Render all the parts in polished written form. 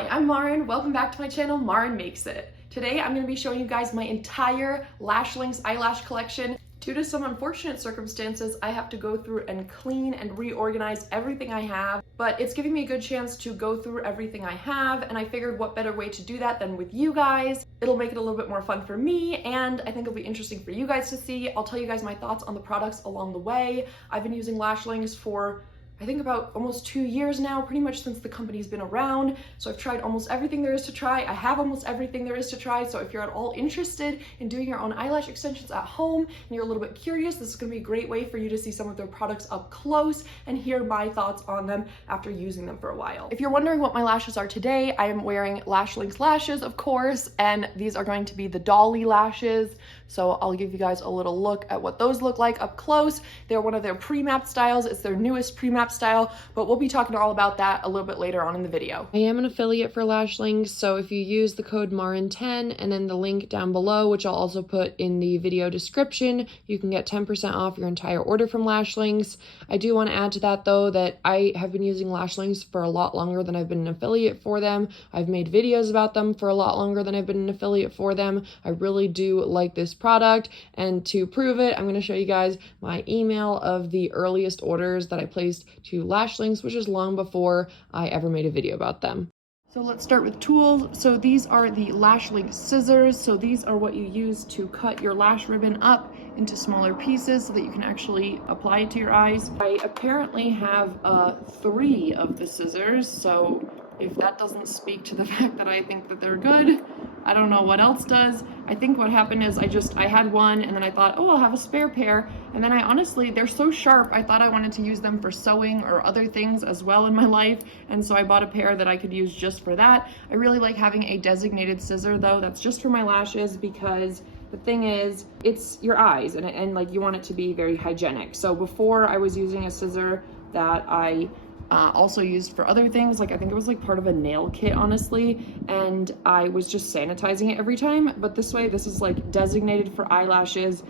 Hi, I'm Maren. Welcome back to my channel, Maren Makes It. Today I'm going to be showing you guys my entire LASHLINX eyelash collection. Due to some unfortunate circumstances, I have to go through and clean and reorganize everything I have, but it's giving me a good chance to go through everything I have, and I figured what better way to do that than with you guys. It'll make it a little bit more fun for me, and I think it'll be interesting for you guys to see. I'll tell you guys my thoughts on the products along the way. I've been using LASHLINX for I think about almost 2 years now, pretty much since the company's been around. So I've tried almost everything there is to try. I have almost everything there is to try. So if you're at all interested in doing your own eyelash extensions at home and you're a little bit curious, this is gonna be a great way for you to see some of their products up close and hear my thoughts on them after using them for a while. If you're wondering what my lashes are today, I am wearing LASHLINX lashes, of course, and these are going to be the dolly lashes. So I'll give you guys a little look at what those look like up close. They're one of their pre-mapped styles. It's their newest pre-mapped style, but we'll be talking all about that a little bit later on in the video. I am an affiliate for LASHLINX, so if you use the code Maren10 and then the link down below, which I'll also put in the video description, you can get 10% off your entire order from LASHLINX. I do want to add to that though that I have been using LASHLINX for a lot longer than I've been an affiliate for them. I've made videos about them for a lot longer than I've been an affiliate for them. I really do like this product, and to prove it, I'm going to show you guys my email of the earliest orders that I placed to LASHLINX, which is long before I ever made a video about them. So let's start with tools. So these are the LASHLINX scissors. So these are what you use to cut your lash ribbon up into smaller pieces so that you can actually apply it to your eyes. I apparently have 3 of the scissors, so if that doesn't speak to the fact that I think that they're good, I don't know what else does. I think what happened is I had one and then I thought, oh, I'll have a spare pair. And then I honestly, they're so sharp, I thought I wanted to use them for sewing or other things as well in my life. And so I bought a pair that I could use just for that. I really like having a designated scissor though, that's just for my lashes, because the thing is, it's your eyes and like you want it to be very hygienic. So before I was using a scissor that I also used for other things, like I think it was like part of a nail kit, honestly, and I was just sanitizing it every time. But this way, this is like designated for eyelashes.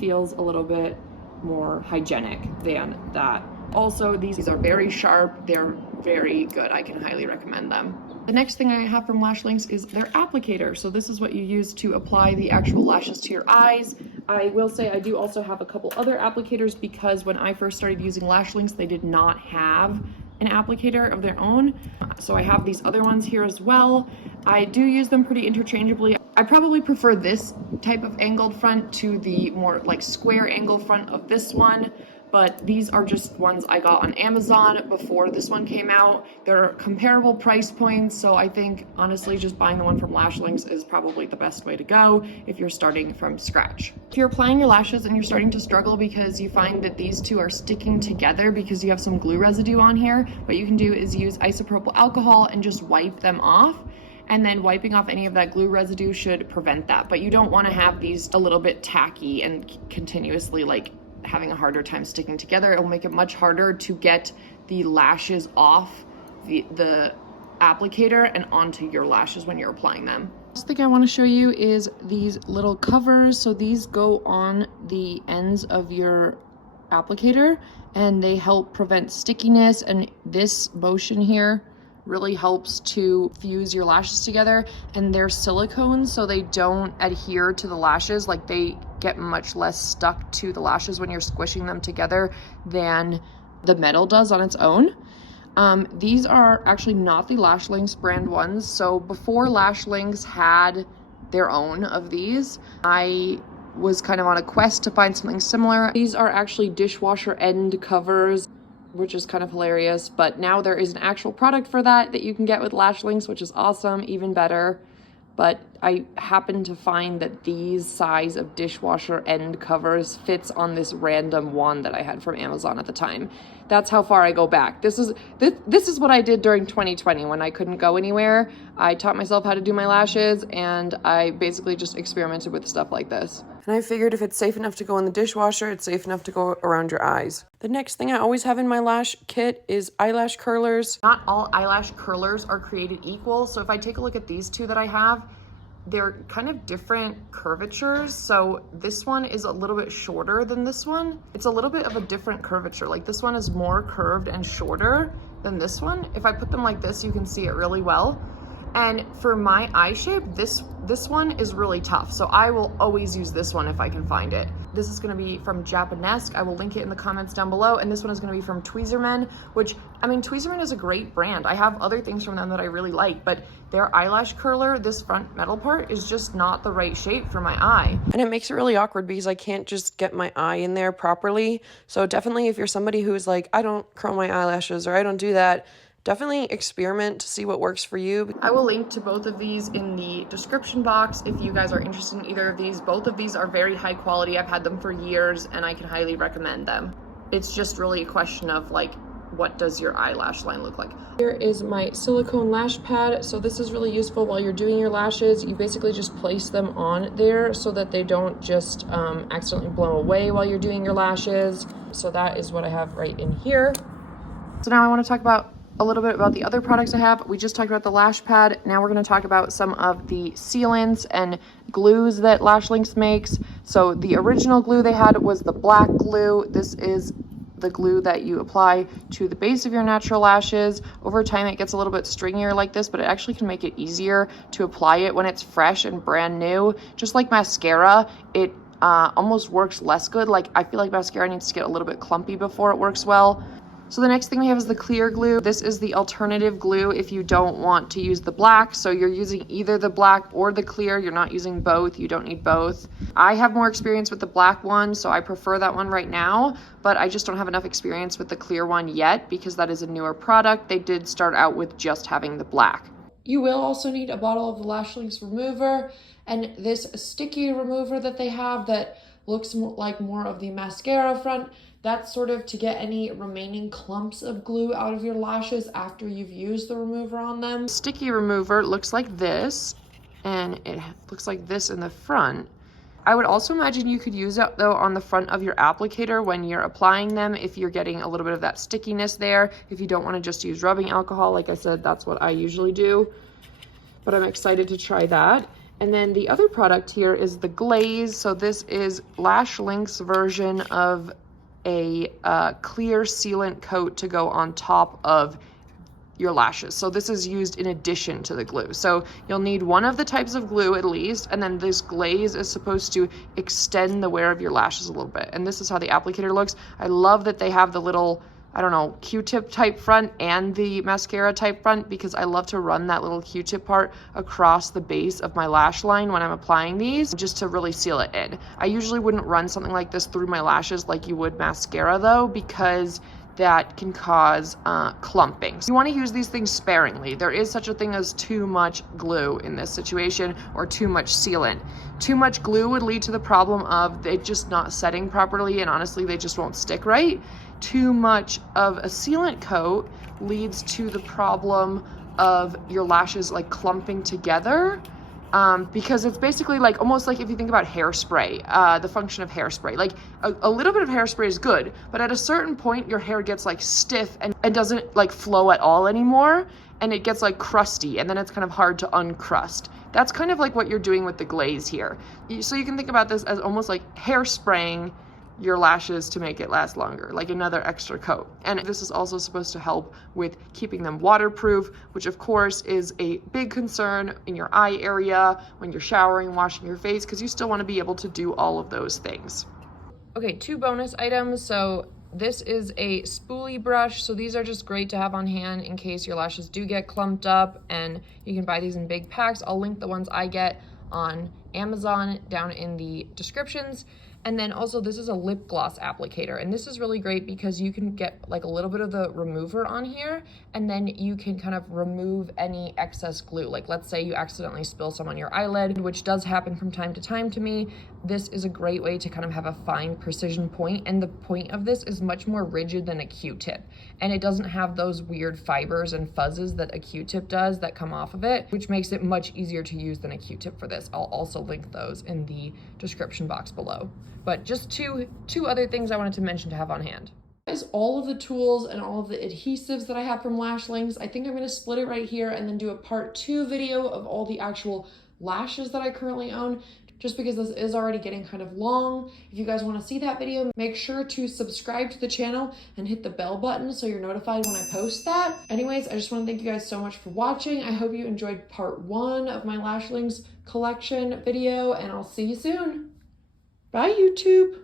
Feels a little bit more hygienic than that. Also, these are very sharp. They're very good. I can highly recommend them. The next thing I have from LASHLINX is their applicator. So this is what you use to apply the actual lashes to your eyes. I will say I do also have a couple other applicators, because when I first started using LASHLINX, they did not have an applicator of their own. So I have these other ones here as well. I do use them pretty interchangeably. I probably prefer this type of angled front to the more like square angled front of this one, but these are just ones I got on Amazon before this one came out. They're comparable price points, so I think honestly just buying the one from LASHLINX is probably the best way to go if you're starting from scratch. If you're applying your lashes and you're starting to struggle because you find that these two are sticking together because you have some glue residue on here, what you can do is use isopropyl alcohol and just wipe them off. And then wiping off any of that glue residue should prevent that. But you don't want to have these a little bit tacky and continuously like having a harder time sticking together. It will make it much harder to get the lashes off the applicator and onto your lashes when you're applying them. Last thing I want to show you is these little covers. So these go on the ends of your applicator and they help prevent stickiness, and this motion here really helps to fuse your lashes together. And they're silicone, so they don't adhere to the lashes. Like, they get much less stuck to the lashes when you're squishing them together than the metal does on its own. These are actually not the LASHLINX brand ones. So before LASHLINX had their own of these, I was kind of on a quest to find something similar. These are actually dishwasher end covers, which is kind of hilarious, but now there is an actual product for that you can get with LASHLINX, which is awesome, even better. But I happened to find that these size of dishwasher end covers fits on this random one that I had from Amazon at the time. That's how far I go back. This is what I did during 2020 when I couldn't go anywhere. I taught myself how to do my lashes, and I basically just experimented with stuff like this. And I figured if it's safe enough to go in the dishwasher, it's safe enough to go around your eyes. The next thing I always have in my lash kit is eyelash curlers. Not all eyelash curlers are created equal. So if I take a look at these two that I have, they're kind of different curvatures. So this one is a little bit shorter than this one. It's a little bit of a different curvature. Like, this one is more curved and shorter than this one. If I put them like this, you can see it really well. And for my eye shape, this one is really tough. So I will always use this one if I can find it. This is gonna be from Japanesque. I will link it in the comments down below. And this one is gonna be from Tweezerman, which, I mean, Tweezerman is a great brand. I have other things from them that I really like, but their eyelash curler, this front metal part, is just not the right shape for my eye. And it makes it really awkward because I can't just get my eye in there properly. So definitely if you're somebody who's like, I don't curl my eyelashes or I don't do that, definitely experiment to see what works for you. I will link to both of these in the description box if you guys are interested in either of these. Both of these are very high quality. I've had them for years and I can highly recommend them. It's just really a question of like, what does your eyelash line look like? Here is my silicone lash pad. So this is really useful while you're doing your lashes. You basically just place them on there so that they don't just accidentally blow away while you're doing your lashes. So that is what I have right in here. So now I want to talk about a little bit about the other products I have. We just talked about the lash pad. Now we're going to talk about some of the sealants and glues that LASHLINX makes. So the original glue they had was the black glue. This is the glue that you apply to the base of your natural lashes. Over time it gets a little bit stringier like this, but it actually can make it easier to apply it when it's fresh and brand new. Just like mascara, it almost works less good. Like I feel like mascara needs to get a little bit clumpy before it works well. So the next thing we have is the clear glue. This is the alternative glue if you don't want to use the black. So you're using either the black or the clear. You're not using both. You don't need both. I have more experience with the black one, so I prefer that one right now, but I just don't have enough experience with the clear one yet because that is a newer product. They did start out with just having the black. You will also need a bottle of the LASHLINX remover and this sticky remover that they have that looks like more of the mascara front. That's sort of to get any remaining clumps of glue out of your lashes after you've used the remover on them. Sticky remover looks like this, and it looks like this in the front. I would also imagine you could use it though on the front of your applicator when you're applying them if you're getting a little bit of that stickiness there. If you don't want to just use rubbing alcohol, like I said, that's what I usually do. But I'm excited to try that. And then the other product here is the glaze. So this is LASHLINX version of a clear sealant coat to go on top of your lashes. So this is used in addition to the glue. So you'll need one of the types of glue at least, and then this glaze is supposed to extend the wear of your lashes a little bit. And this is how the applicator looks. I love that they have the little, I don't know, Q-tip type front and the mascara type front because I love to run that little Q-tip part across the base of my lash line when I'm applying these just to really seal it in. I usually wouldn't run something like this through my lashes like you would mascara though, because that can cause clumping. So you want to use these things sparingly. There is such a thing as too much glue in this situation or too much sealant. Too much glue would lead to the problem of it just not setting properly, and honestly they just won't stick right. Too much of a sealant coat leads to the problem of your lashes like clumping together. Because it's basically like almost like if you think about hairspray, the function of hairspray, like a little bit of hairspray is good, but at a certain point your hair gets like stiff and doesn't like flow at all anymore, and it gets like crusty, and then it's kind of hard to uncrust. That's kind of like what you're doing with the glaze here. So you can think about this as almost like hairspraying your lashes to make it last longer, like another extra coat. And this is also supposed to help with keeping them waterproof, which of course is a big concern in your eye area when you're showering, washing your face, because you still want to be able to do all of those things. Okay, 2 bonus items. So this is a spoolie brush. So these are just great to have on hand in case your lashes do get clumped up, and you can buy these in big packs. I'll link the ones I get on Amazon down in the descriptions. And then also this is a lip gloss applicator, and this is really great because you can get like a little bit of the remover on here, and then you can kind of remove any excess glue. Like let's say you accidentally spill some on your eyelid, which does happen from time to time to me. This is a great way to kind of have a fine precision point, and the point of this is much more rigid than a Q-tip, and it doesn't have those weird fibers and fuzzes that a Q-tip does that come off of it, which makes it much easier to use than a Q-tip for this. I'll also link those in the description box below. But just two other things I wanted to mention to have on hand. Is all of the tools and all of the adhesives that I have from LASHLINX. I think I'm going to split it right here and then do a part 2 video of all the actual lashes that I currently own, just because this is already getting kind of long. If you guys want to see that video, make sure to subscribe to the channel and hit the bell button so you're notified when I post that. Anyways, I just want to thank you guys so much for watching. I hope you enjoyed part 1 of my LASHLINX collection video, and I'll see you soon. Bye, YouTube.